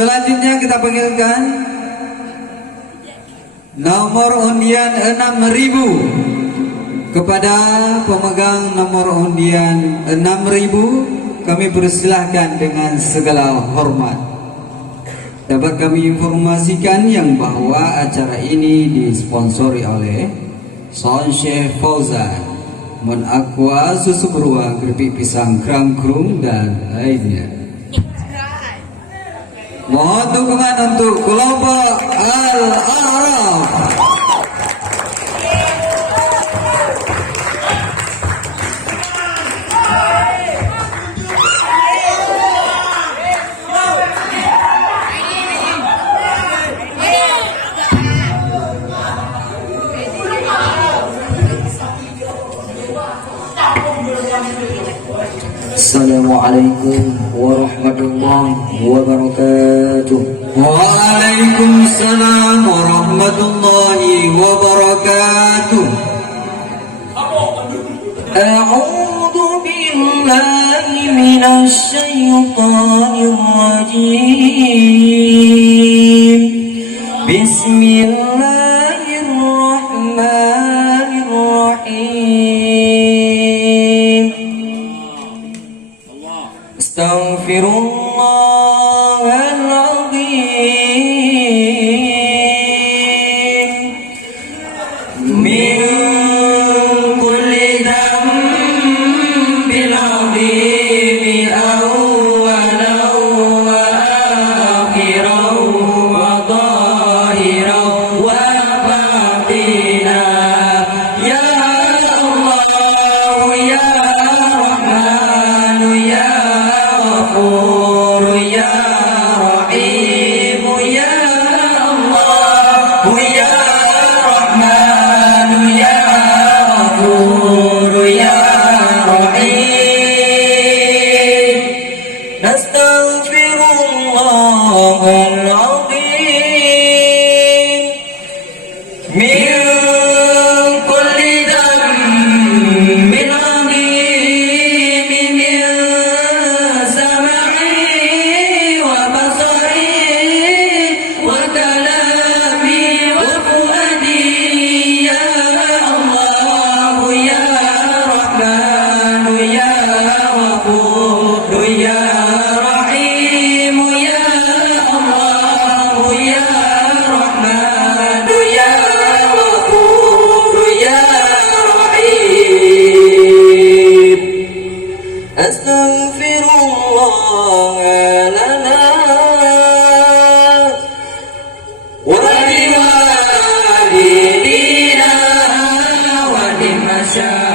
Selanjutnya kita panggilkan nomor undian 6.000 kepada pemegang nomor undian 6.000. Kami persilahkan dengan segala hormat. Dapat kami informasikan yang bahwa acara ini disponsori oleh Son Syekh Fauzan, Mon Aqua, susu beruang, keripik pisang, krangkrung dan lainnya. Mohon dukungan untuk kelompok Al-A'raf. Assalamualaikum warahmatullahi wabarakatuh. Waalaikumsalam warahmatullahi wabarakatuh. A'udzu billahi minasy syaithanir rajim. Bismillahirrahmanirrahim. Astaghfirullahaladzim min kulli dhanbin adhim awwalan wa akhiran wa zahiran wa batinan. Ya Allah ya Rahman ya Ghafur ya Rahim ya Allah ya Rahman ya Ghafur ya Rahim. Nastaghfirullahaladzim min kulli dhanbin adhim min sam'i wa basari wa kalami wa fuadi. Ya Allah ya Rahman ya Ghafur ya Rahim ya Allah ya Rahman ya Ghafur ya Rahim. Astaghfirullah lana wa liwalidina wa limasya